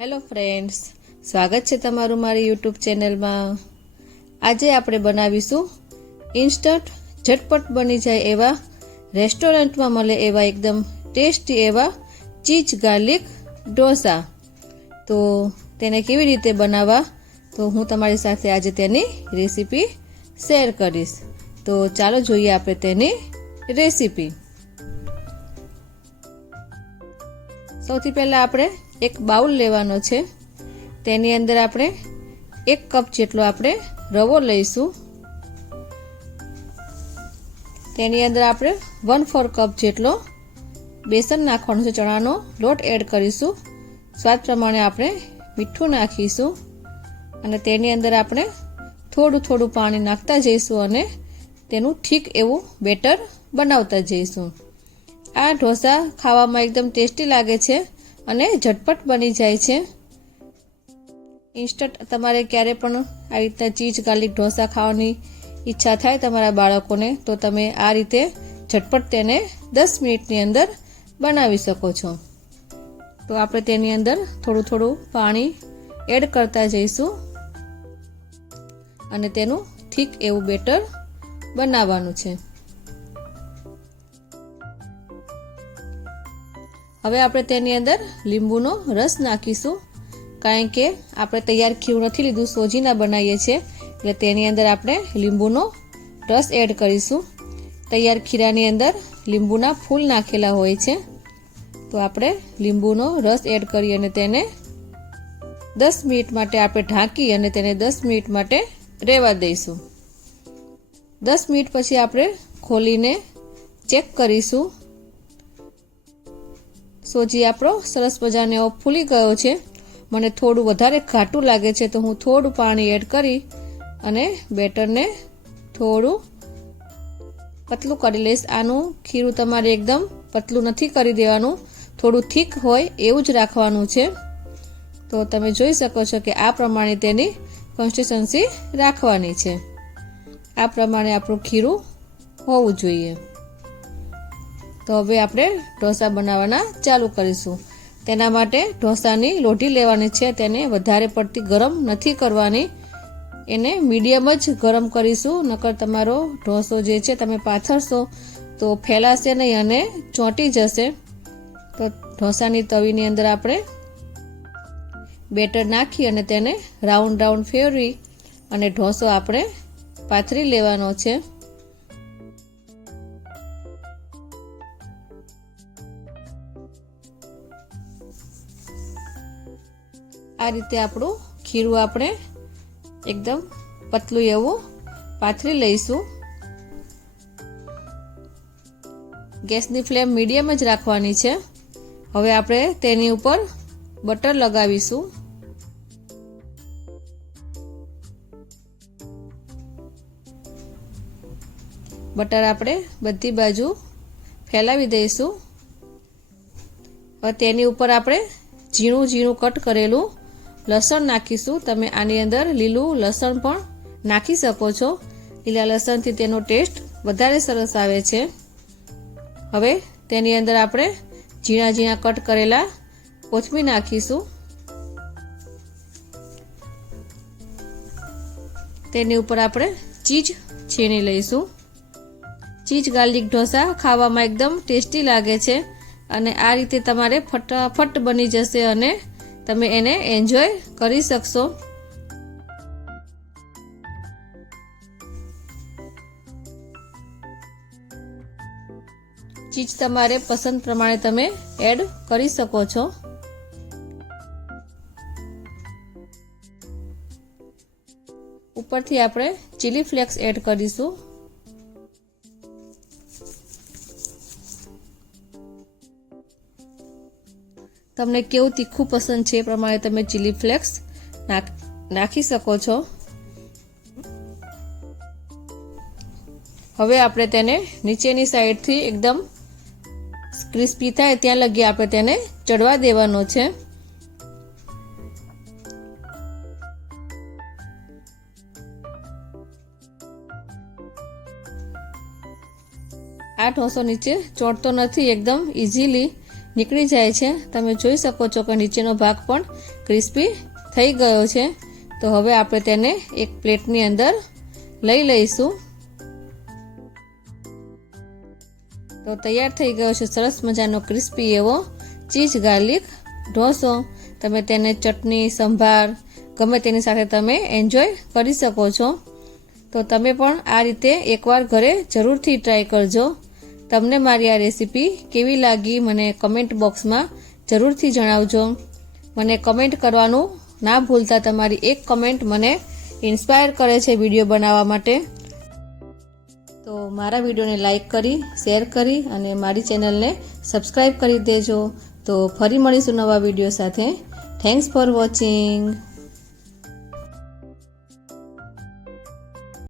Hello friends, સ્વાગત છે તમારું મારી યુટ્યુબ ચેનલમાં। આજે આપણે બનાવીશું ઇન્સ્ટન્ટ ઝટપટ બની જાય એવા રેસ્ટોરન્ટમાં મળે એવા એકદમ ટેસ્ટી એવા ચીઝ ગાર્લિક ઢોસા। તો તેને કેવી રીતે બનાવવા તો હું તમારી સાથે આજે તેની રેસીપી શેર કરીશ। તો ચાલો જોઈએ આપણે તેની રેસીપી। સૌથી પહેલાં આપણે એક બાઉલ લેવાનો છે। તેની અંદર આપણે 1 કપ જેટલો આપણે રવો લઈશું। તેની અંદર આપણે 1/4 કપ જેટલો બેસન નાખવાનો છે, ચણાનો લોટ એડ કરીશું। સ્વાદ પ્રમાણે આપણે મીઠું નાખીશું અને તેની અંદર આપણે થોડું થોડું પાણી નાખતા જઈશું અને તેનું ઠીક એવું બેટર બનાવતા જઈશું। આ ઢોસા ખાવામાં એકદમ ટેસ્ટી લાગે છે અને ઝટપટ બની જાય છે। ઇન્સ્ટન્ટ તમારે ક્યારે પણ આ રીતના ચીઝ ગાર્લિક ઢોસા ખાવાની ઈચ્છા થાય તમારા બાળકોને તો તમે આ રીતે ઝટપટ તેને 10 મિનિટની અંદર બનાવી શકો છો। તો આપણે તેની અંદર થોડું થોડું પાણી એડ કરતા જઈશું અને તેનું ઠીક એવું બેટર બનાવવાનું છે। હવે આપણે તેની અંદર લીંબુનો રસ નાખીશું, કારણ કે આપણે તૈયાર ખીરું નથી લીધું, સોજીના બનાવીએ છીએ એટલે તેની અંદર આપણે લીંબુનો રસ એડ કરીશું। તૈયાર ખીરાની અંદર લીંબુના ફૂલ નાખેલા હોય છે, તો આપણે લીંબુનો રસ એડ કરી અને તેને 10 મિનિટ માટે આપણે ઢાંકી અને તેને 10 મિનિટ માટે રહેવા દઈશું। 10 મિનિટ પછી આપણે ખોલીને ચેક કરીશું। સોજી આપણો સરસ મજાને ફૂલી ગયો છે। મને થોડું વધારે ઘાટું લાગે છે તો હું થોડું પાણી એડ કરી અને બેટરને થોડું પતલું કરી લઈશ। આનું ખીરું તમારે એકદમ પતલું નથી કરી દેવાનું, થોડું થીક હોય એવું જ રાખવાનું છે। તો તમે જોઈ શકો છો કે આ પ્રમાણે તેની કન્સિસ્ટન્સી રાખવાની છે। આ પ્રમાણે આપણું ખીરું હોવું જોઈએ। તો હવે આપણે ઢોસા બનાવવાના ચાલુ કરીશું। તેના માટે ઢોસાની લોઢી લેવાની છે, તેને વધારે પડતી ગરમ નથી કરવાની, એને મીડિયમ જ ગરમ કરીશું, નકર તમારો ઢોસો જે છે તમે પાથરશો તો ફેલાશે નહીં અને ચોંટી જશે। તો ઢોસાની તવીની અંદર આપણે બેટર નાખી અને તેને રાઉન્ડ રાઉન્ડ ફેરવી અને ઢોસો આપણે પાથરી લેવાનો છે। આ રીતે આપણું ખીરું આપણે એકદમ પતલું એવું પાથરી લઈશું। ગેસની ફ્લેમ મીડિયમ જ રાખવાની છે। હવે આપણે તેની ઉપર બટર લગાવીશું। બટર આપણે બધી બાજુ ફેલાવી દઈશું। હવે તેની ઉપર આપણે ઝીણું ઝીણું કટ કરેલું લસણ નાખીશું। તમે આની અંદર લીલું લસણ પણ નાખી શકો છો, લીલા લસણથી તેનો ટેસ્ટ વધારે સરસ આવે છે। હવે તેની અંદર આપણે ઝીણા ઝીણા કટ કરેલા કોથમીર નાખીશું। તેની ઉપર આપણે ચીઝ છીણી લઈશું। ચીઝ ગાર્લિક ઢોસા ખાવામાં એકદમ ટેસ્ટી લાગે છે અને આ રીતે તમારે ફટાફટ બની જશે અને તમે એને એન્જોય કરી શકશો। ચીઝ તમારે પસંદ પ્રમાણે તમે એડ કરી શકો છો। ઉપરથી આપણે ચીલી ફ્લેક્સ એડ કરીશું। તમને કેવું તીખું પસંદ છે એ પ્રમાણે તમે ચીલી ફ્લેક્સ નાખી શકો છો। હવે આપણે તેને નીચેની સાઈડથી એકદમ ક્રિસ્પી થાય ત્યાં લગી આપણે તેને ચડવા દેવાનો છે। આ ઢોસો નીચે ચોટતો નથી, એકદમ ઇઝીલી નીકળી જાય છે. તમે જોઈ શકો છો કે નીચેનો ભાગ પણ ક્રિસ્પી થઈ ગયો છે. તો હવે આપણે તેને એક પ્લેટની અંદર લઈ લઈશું. તો તૈયાર થઈ ગયો છે સરસ મજાનો ક્રિસ્પી એવો ચીઝ ગાર્લિક ઢોસો. તમે તેને ચટણી, સંભાર ગમે તેની સાથે તમે એન્જોય કરી શકો છો. તો તમે પણ આ રીતે એકવાર ઘરે જરૂરથી ટ્રાય કરજો. તમને મારી આ રેસીપી કેવી લાગી મને કમેન્ટ બોક્સમાં જરૂરથી જણાવજો. મને કમેન્ટ કરવાનું ના ભૂલતા. તમારી એક કમેન્ટ મને ઇન્સ્પાયર કરે છે વિડીયો બનાવવા માટે. તો મારા વિડીયોને લાઈક કરી, શેર કરી અને મારી ચેનલને સબસ્ક્રાઈબ કરી દેજો. તો ફરી મળીશું નવા વિડીયો સાથે. Thanks for watching.